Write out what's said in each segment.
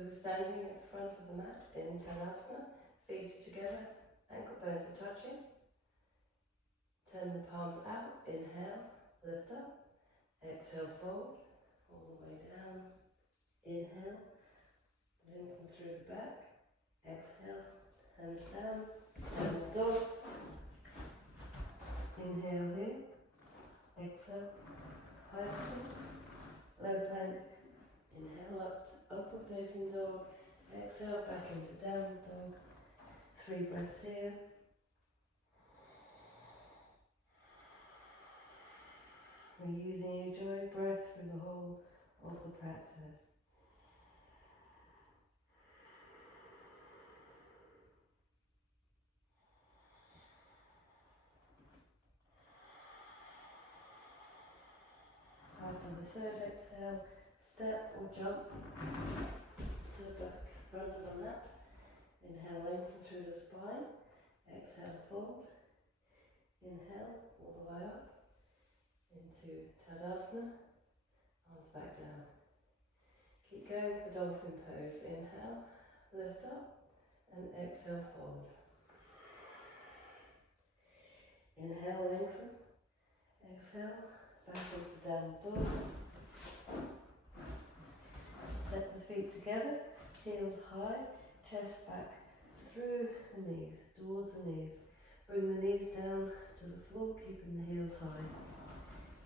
we're standing at the front of the mat in Tadasana, feet are together, ankle bones are touching. Turn the palms out, inhale, lift up, exhale, fold, all the way down. Inhale, lengthen through the back, exhale, hands down, downward dog. Inhale here, exhale, high plank, low plank. Inhale up to upward facing dog, exhale back into downward dog. 3 breaths here. We're using a joy breath through the whole of the practice. After the third exhale, step or jump to the back, front of the mat. Inhale, lengthen through the spine. Exhale, fold. Inhale, all the way up into Tadasana. Arms back down. Keep going for dolphin pose. Inhale, lift up, and exhale, fold. Inhale, lengthen. Exhale, back into downward dog. Step the feet together, heels high, chest back through the knees, towards the knees. Bring the knees down to the floor, keeping the heels high.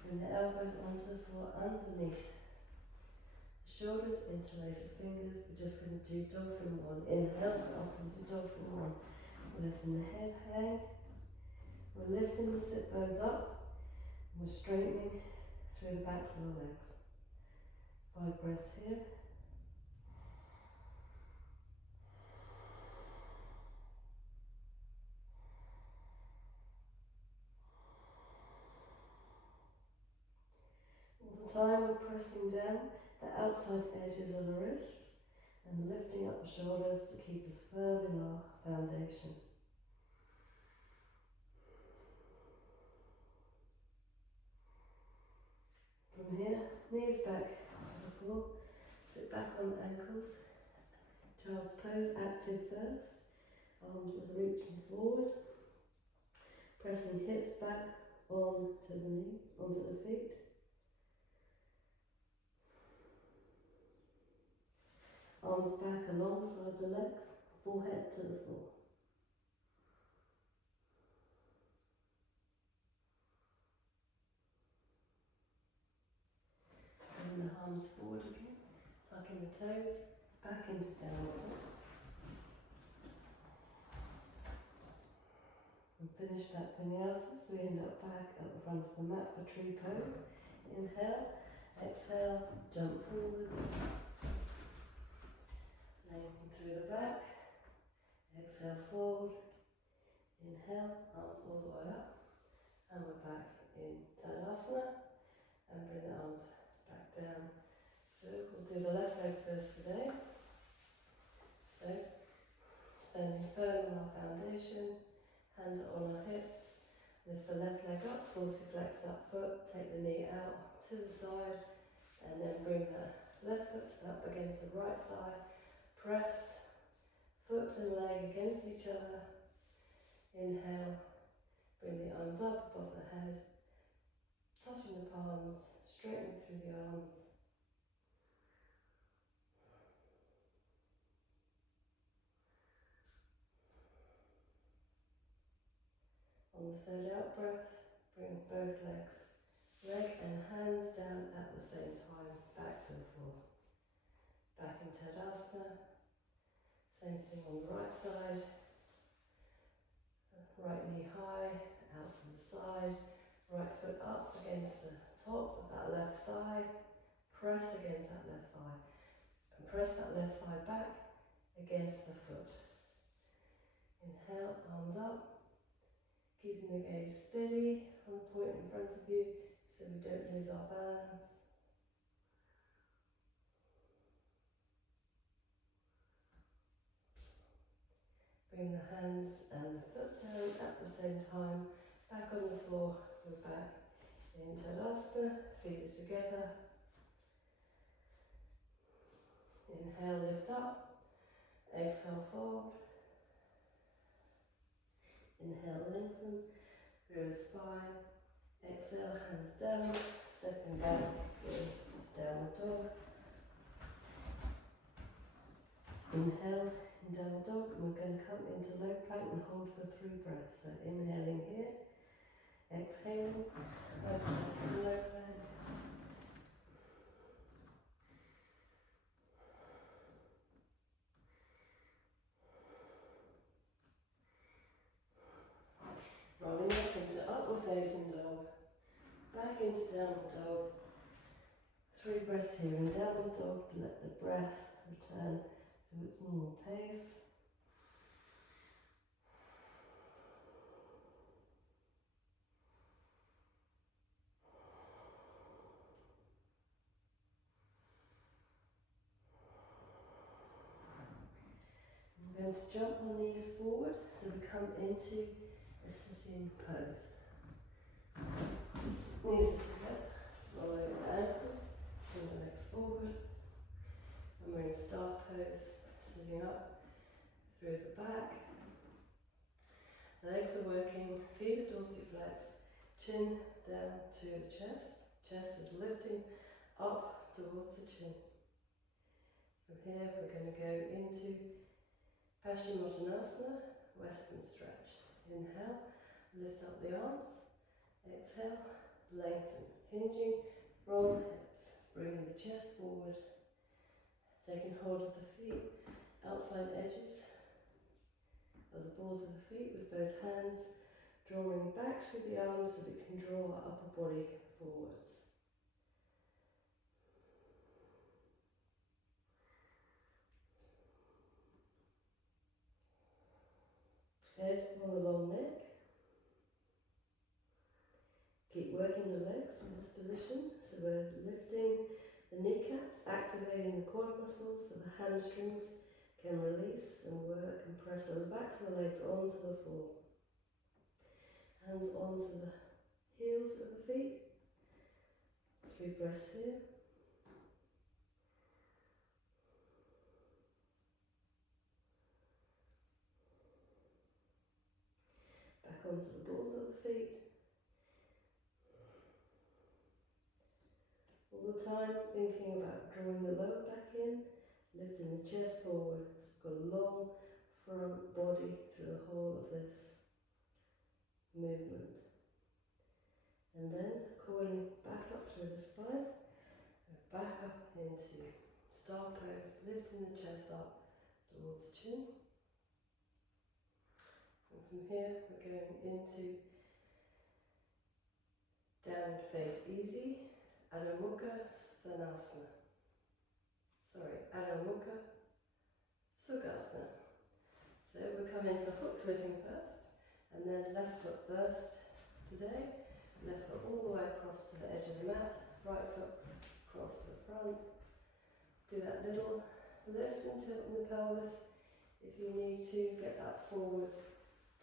Bring the elbows onto the floor underneath. Shoulders interlace the fingers. We're just going to do dolphin 1. Inhale, up into dolphin 1. We're letting the head hang. We're lifting the sit bones up. And we're straightening through the backs of the legs. 5 breaths here. All the time we're pressing down the outside edges of the wrists and lifting up the shoulders to keep us firm in our foundation. From here, knees back to the floor, sit back on the ankles, child's pose, active first, arms are reaching forward, pressing hips back onto the feet. Arms back alongside the legs, forehead to the floor. Bring the arms forward again, tucking the toes, back into downward dog. And finish that vinyasa, so we end up back at the front of the mat for tree pose. Inhale, exhale, jump forwards. Lengthen through the back. Exhale, fold. Inhale, arms all the way up. And we're back in Tadasana. And bring the arms back down. So we'll do the left leg first today. So, standing firm on our foundation. Hands are on our hips. Lift the left leg up, dorsiflex that foot. Take the knee out to the side. And then bring the left foot up against the right thigh. Press foot and leg against each other. Inhale, bring the arms up above the head, touching the palms, straightening through the arms. On the third out breath, bring both legs, leg and hands down at the same time, back to the floor. Back in Tadasana. Same thing on the right side. Right knee high, out to the side. Right foot up against the top of that left thigh. Press against that left thigh. And press that left thigh back against the foot. Inhale, arms up. Keeping the gaze steady on the point in front of you so we don't lose our balance. Bring the hands and the foot down at the same time, back on the floor. We're back in Tadasana, feet are together. Inhale, lift up. Exhale, fold. Inhale, lengthen through the spine. Exhale, hands down, stepping back into downward dog. Inhale, in downward dog, and we're going to come into low plank and hold for 3 breaths. So inhaling here, exhaling, right back in low plank. Rolling up into upward facing dog, back into downward dog. 3 breaths here in downward dog to let the breath return to its normal pace. I'm going to jump our knees forward so we come into a sitting pose. Knees together, roll over the ankles, bring the legs forward, and we're in staff pose, sitting up through the back. Legs are working, feet are dorsiflex, chin down to the chest. Chest is lifting up towards the chin. From here we're going to go into Paschimottanasana, Western stretch. Inhale, lift up the arms. Exhale, lengthen, hinging from the hips, bringing the chest forward, taking hold of the feet, outside edges of the balls of the feet with both hands, drawing back through the arms so we can draw our upper body forwards. Head on a long neck. Keep working the legs in this position, so we're lifting the kneecaps, activating the quad muscles so the hamstrings can release and work and press the backs of the legs onto the floor. Hands onto the heels of the feet. 3 breaths here. Back onto the balls of the feet. All the time thinking about drawing the lower back in, lifting the chest forward. So we've got a long front body through the whole of this movement. And then coiling back up through the spine, back up into star pose, lifting the chest up towards the chin. And from here we're going into downward face easy, Adho Mukha Svanasana. Adho Mukha Sukhasana. So we come into hook sitting first, and then left foot first today. Left foot all the way across to the edge of the mat, right foot across to the front. Do that little lift and tilt in the pelvis. If you need to, get that forward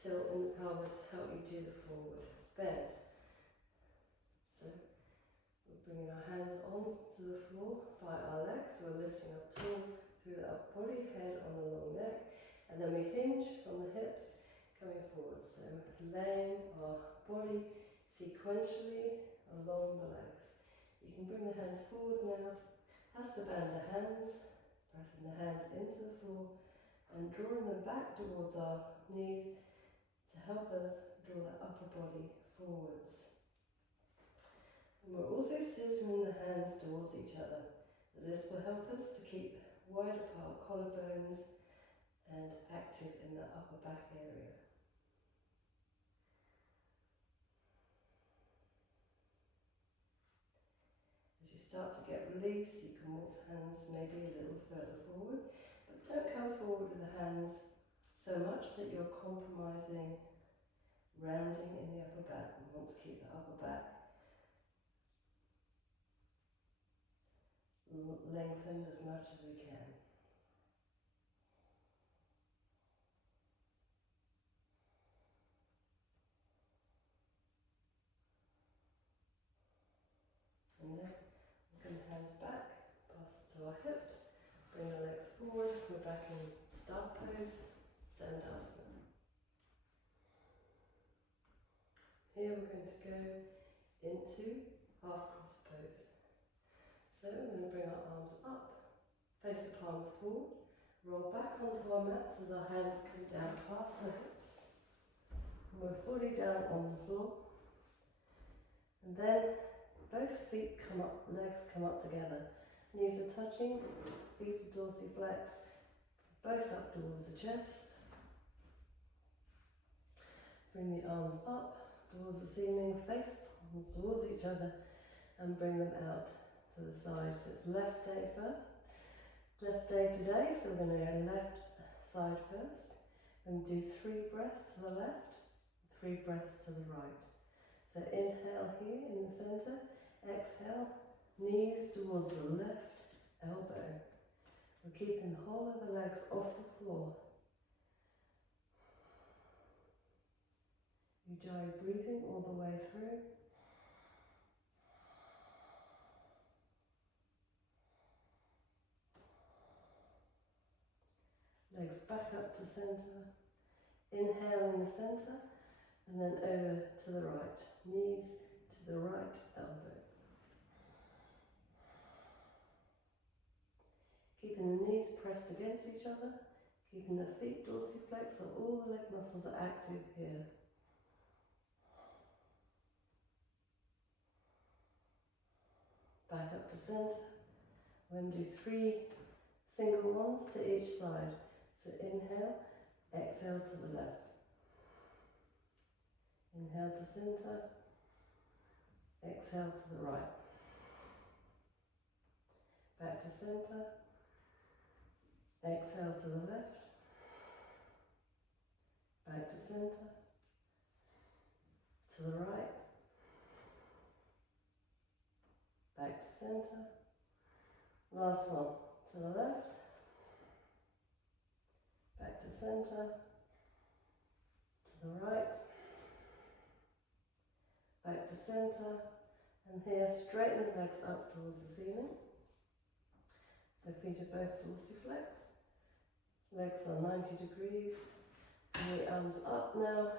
tilt in the pelvis to help you do the forward bend. So we're bringing our hands onto the floor by our legs, so we're lifting up tall through the upper body, head on the long neck, and then we hinge from the hips, coming forward. So laying our body sequentially along the legs. You can bring the hands forward now, has to bend the hands, pressing the hands into the floor and drawing them back towards our knees to help us draw the upper body forwards. And we're also scissoring the hands towards each other. This will help us to keep wide apart collarbones and active in the upper back area. As you start to get release, you can walk the hands maybe a little further forward, but don't come forward with the hands so much that you're compromising rounding in the upper back. We want to keep the upper back lengthened as much as we can. And then we'll bring the hands back, pass it to our hips, bring the back in start pose, Dandasana. Here we're going to go into half cross pose. So we're going to bring our arms up, face the palms forward, roll back onto our mat as our hands come down past the hips. And we're fully down on the floor. And then both feet come up, legs come up together. Knees are touching, feet are dorsiflex, both up towards the chest. Bring the arms up towards the ceiling, face palms towards each other, and bring them out to the side. So it's left day first. Left day today, so we're going to go left side first. And do 3 breaths to the left, 3 breaths to the right. So inhale here in the centre, exhale, knees towards the left elbow. We're keeping the whole of the legs off the floor. Ujjayi breathing all the way through. Legs back up to centre. Inhale in the centre and then over to the right. Knees to the right elbow. Keeping the knees pressed against each other. Keeping the feet dorsiflex so all the leg muscles are active here. Back up to centre. We're going to do 3 single ones to each side. So inhale, exhale to the left. Inhale to centre, exhale to the right. Back to centre, exhale to the left. Back to centre, to the right. Back to centre. Last one, to the left. Back to centre, to the right, back to centre, and here straighten the legs up towards the ceiling. So feet are both dorsiflex, legs are 90 degrees, bring the arms up now,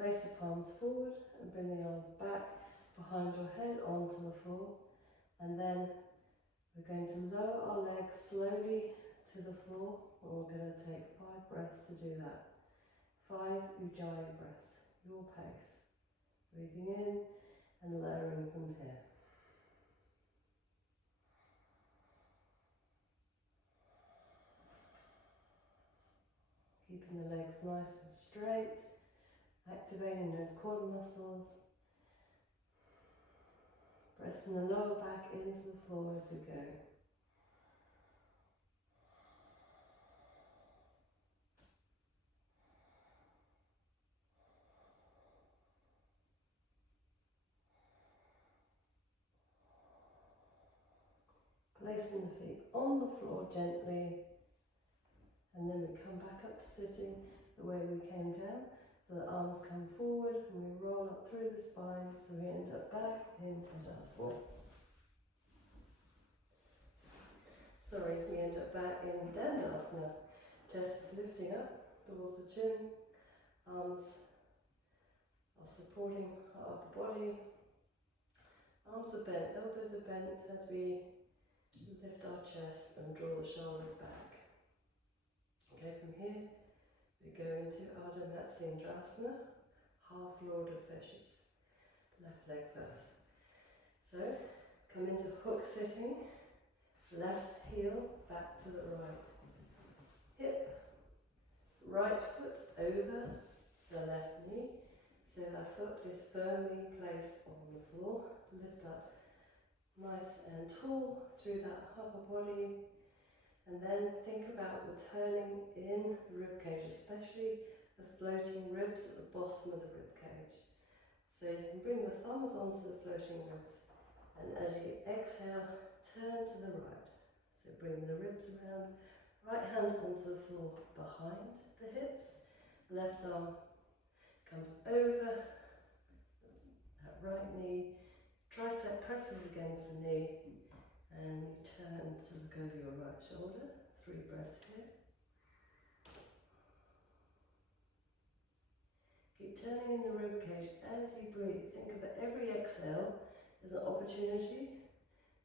face the palms forward and bring the arms back behind your head onto the floor, and then we're going to lower our legs slowly to the floor, and we're going to take 5 breaths to do that. 5 Ujjayi breaths, your pace. Breathing in and lowering from here. Keeping the legs nice and straight, activating those quad muscles. Pressing the lower back into the floor as we go. Placing the feet on the floor gently, and then we come back up to sitting the way we came down. So the arms come forward and we roll up through the spine, so we end up back in Tadasana. We end up back in Dandasana. Chest is lifting up towards the chin, arms are supporting our upper body, arms are bent, elbows are bent as we lift our chest and draw the shoulders back. Okay, from here we go into Ardha Matsyasana, half Lord of Fishes. Left leg first. So come into hook sitting, left heel back to the right. Hip, right foot over the left knee, so our foot is firmly placed on the floor. Lift up nice and tall through that upper body, and then think about returning in the rib cage, especially the floating ribs at the bottom of the rib cage. So you can bring the thumbs onto the floating ribs, and as you exhale, turn to the right. So bring the ribs around, right hand onto the floor behind the hips, left arm comes over that right knee, tricep presses against the knee, and you turn to look over your right shoulder. 3 breaths here. Keep turning in the rib cage as you breathe. Think of every exhale as an opportunity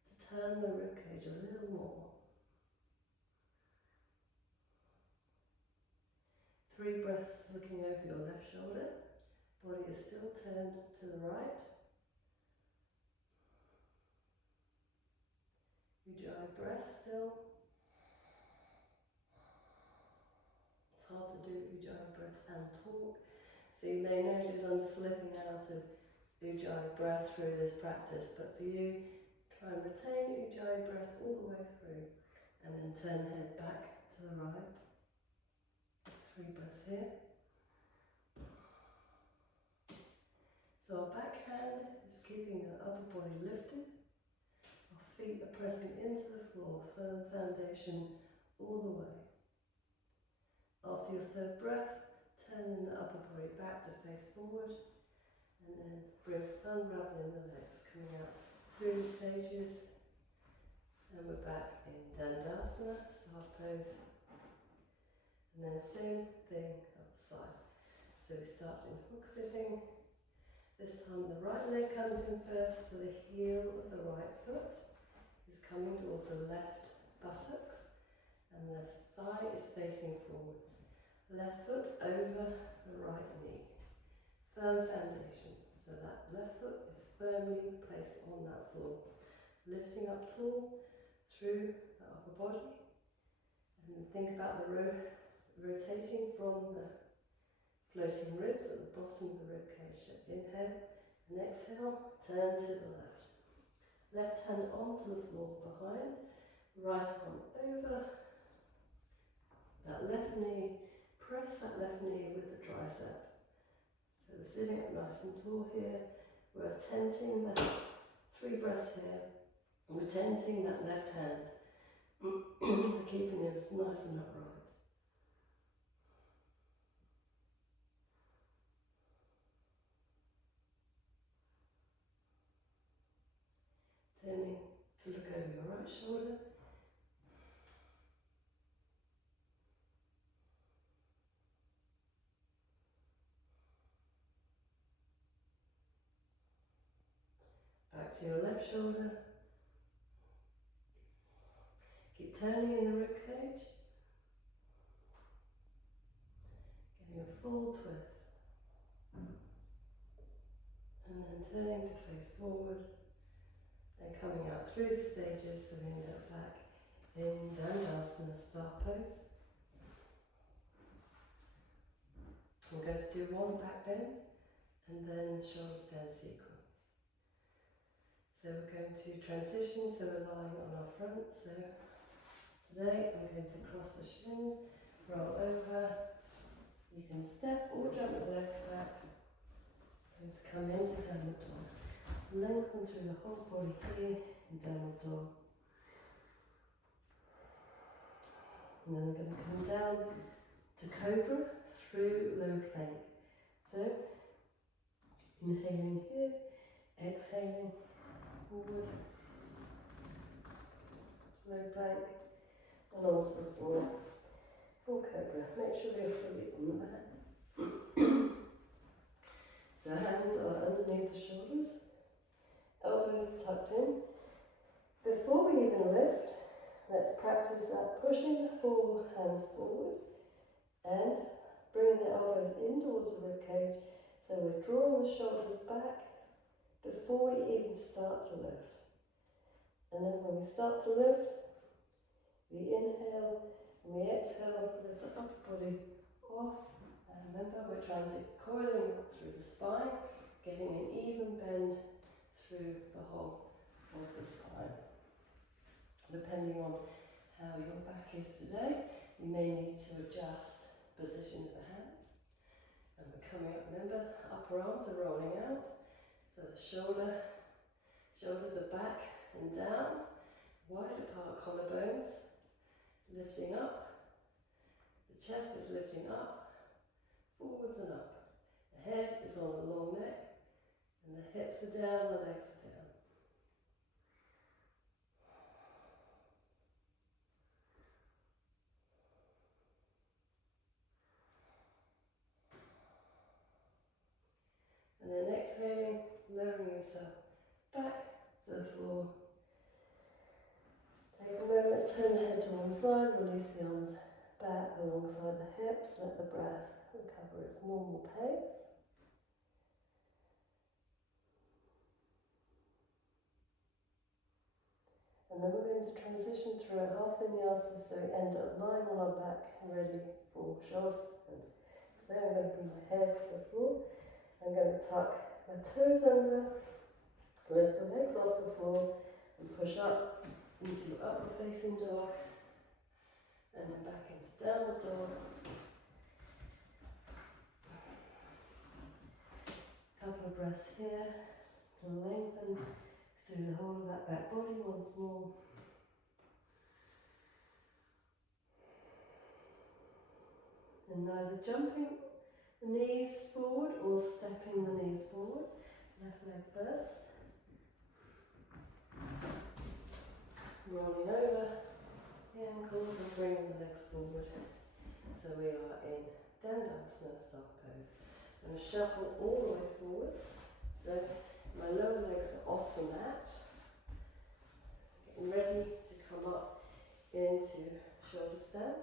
to turn the rib cage a little more. 3 breaths looking over your left shoulder. Body is still turned to the right. Ujjayi breath still. It's hard to do Ujjayi breath and talk. So you may notice I'm slipping out of Ujjayi breath through this practice, but for you, try and retain Ujjayi breath all the way through and then turn head back to the right. 3 breaths here. So our back hand is keeping the upper body lifted. Our feet are pressing into the floor, firm foundation all the way. After your 3rd breath, turn the upper body back to face forward, and then unraveling the legs, coming out through the stages, and we're back in Dandasana, start pose, and then same thing outside. So we start in hook sitting. This time the right leg comes in first, so the heel of the right foot is coming towards the left buttocks, and the thigh is facing forwards. Left foot over the right knee. Firm foundation, so that left foot is firmly placed on that floor. Lifting up tall through the upper body, and think about the rotating from the floating ribs at the bottom of the rib cage. So inhale and exhale, turn to the left. Left hand onto the floor behind, right arm over that left knee. Press that left knee with the tricep. So we're sitting up nice and tall here. We're tenting that 3 breaths here. We're tenting that left hand, keeping it nice and upright. Turning to look over your right shoulder. Back to your left shoulder. Keep turning in the rib cage. Getting a full twist. And then turning to face forward. And coming out through the stages, so we end up back in Dandasana, start pose. We're going to do 1 back bend and then shoulder stand sequence. So we're going to transition, so we're lying on our front. So today I'm going to cross the shins, roll over. You can step or jump the legs back. I'm going to come into downward dog. Lengthen through the whole body here in downward dog. And then I'm going to come down to cobra through low plank. So inhaling here, exhaling forward, low plank, and onto the floor. Full cobra. Make sure you're fully on the mat. So hands are underneath the shoulders. Elbows tucked in. Before we even lift, let's practice that pushing the forehands forward and bringing the elbows in towards the rib cage. So we're drawing the shoulders back before we even start to lift. And then when we start to lift, we inhale and we exhale, lift the upper body off. And remember, we're coiling up through the spine, getting an even bend through the whole of the spine. Depending on how your back is today, you may need to adjust position of the hands. And we're coming up, remember, upper arms are rolling out, so the shoulders are back and down, wide apart collarbones, lifting up, the chest is lifting up, forwards and up. The head is on the long neck, and the hips are down, the legs are down. again, lowering yourself back to the floor. Take a moment, turn the head to one side, release the arms back alongside the hips, let the breath recover its normal pace. And then we're going to transition through a half vinyasa, so we end up lying on our back, ready for shoulders and so I'm going to bring my head to the floor. I'm going to tuck my toes under, lift the legs off the floor and push up into upward facing dog and then back into downward dog. Couple of breaths here to lengthen through the whole of that back body once more. And neither jumping the knees forward or stepping the knees forward. Left leg first. Rolling over the ankles and bringing the legs forward. So we are in Dandasana style pose. I'm going to shuffle all the way forwards. So my lower legs are off the mat. Getting ready to come up into shoulder stand.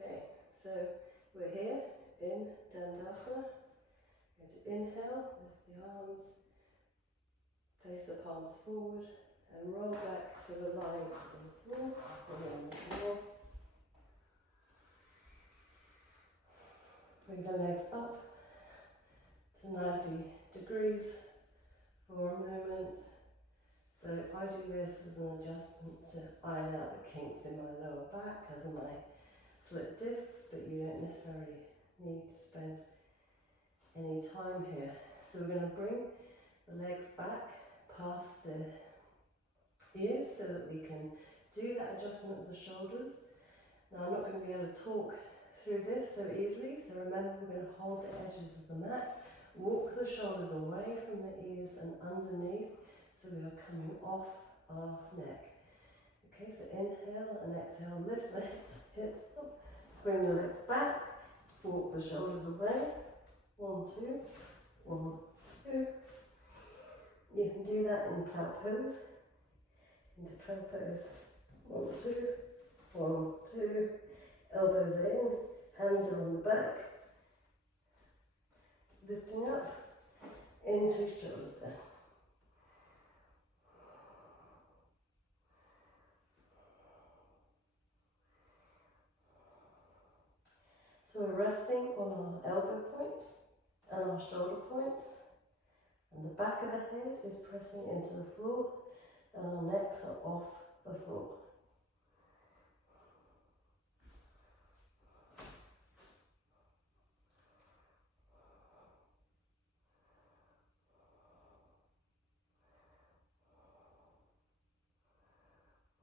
Okay, so we're here in Dandasana. Going to inhale, lift the arms, face the palms forward, and roll back to the line on the floor, on the floor. Bring the legs up to 90 degrees for a moment. So I do this as an adjustment to iron out the kinks in my lower back because of my slip discs, but you don't necessarily need to spend any time here. So we're going to bring the legs back past the ears so that we can do that adjustment of the shoulders. Now I'm not going to be able to talk through this so easily, so remember we're going to hold the edges of the mat, walk the shoulders away from the ears and underneath so we are coming off our neck. Okay, so inhale and exhale, lift the hips up, bring the legs back, walk the shoulders away. 1, 2, 1, 2. You can do that in plow pose, into plow pose. 1, 2, 1, 2. Elbows in, hands are on the back. Lifting up into shoulders down. So we're resting on our elbow points and our shoulder points, and the back of the head is pressing into the floor and our necks are off the floor.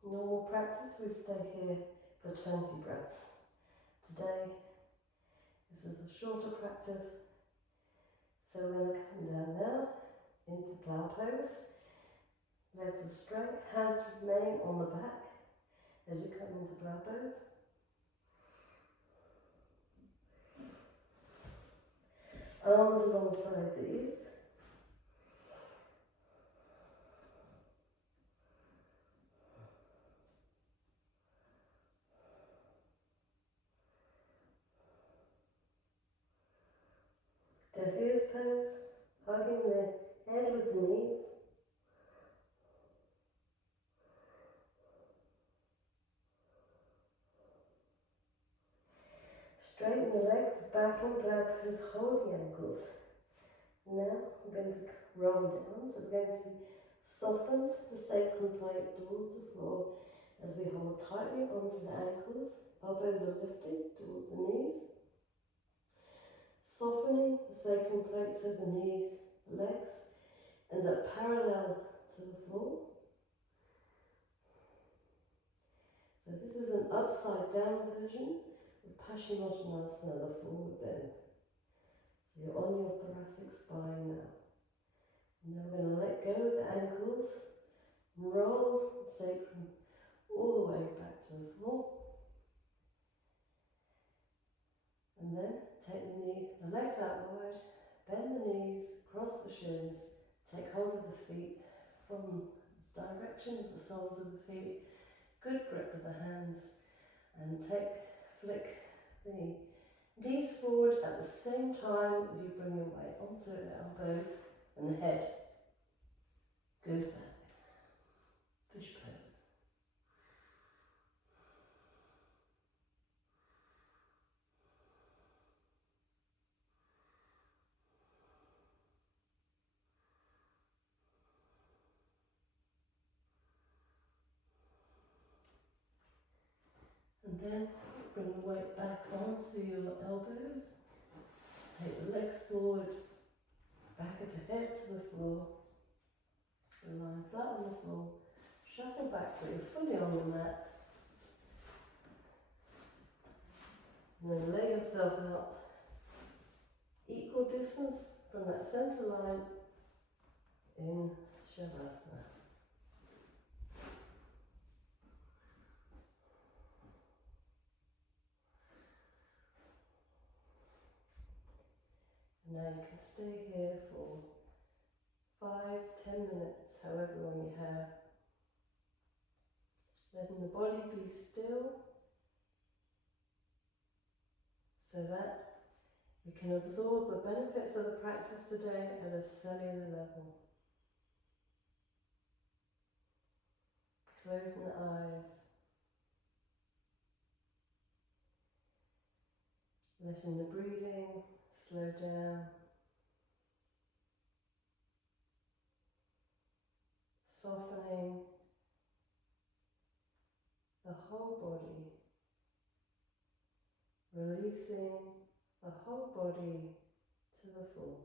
Normal practice, we stay here for 20 breaths. Today, this is a shorter practice, so we're going to come down now into plow pose. Legs are straight, hands remain on the back as you come into plow pose. Arms alongside the ears. Deaf ears pose, hugging the head with the knees. Straighten the legs, back in plow pose, hold the ankles. Now we're going to roll down, so we're going to soften the sacrum plate towards the floor as we hold tightly onto the ankles. Elbows are lifted towards the knees. Softening the sacrum plate so the knees, legs end up parallel to the floor. So this is an upside down version of Paschimottanasana, the forward bend. So you're on your thoracic spine now. And now we're going to let go of the ankles, roll the sacrum all the way back to the floor. And then take the knee across the shins, take hold of the feet from the direction of the soles of the feet, good grip with the hands, and flick the knees forward at the same time as you bring your weight onto the elbows and the head goes back. Fish pose. And then bring the weight back onto your elbows. Take the legs forward, back of the head to the floor. Line flat on the floor. Shuffle back so you're fully on your mat. And then lay yourself out equal distance from that centre line in Shavasana. And now you can stay here for 5-10 minutes, however long you have. Letting the body be still so that we can absorb the benefits of the practice today at a cellular level. Closing the eyes. Letting the breathing slow down. Softening the whole body. Releasing the whole body to the floor.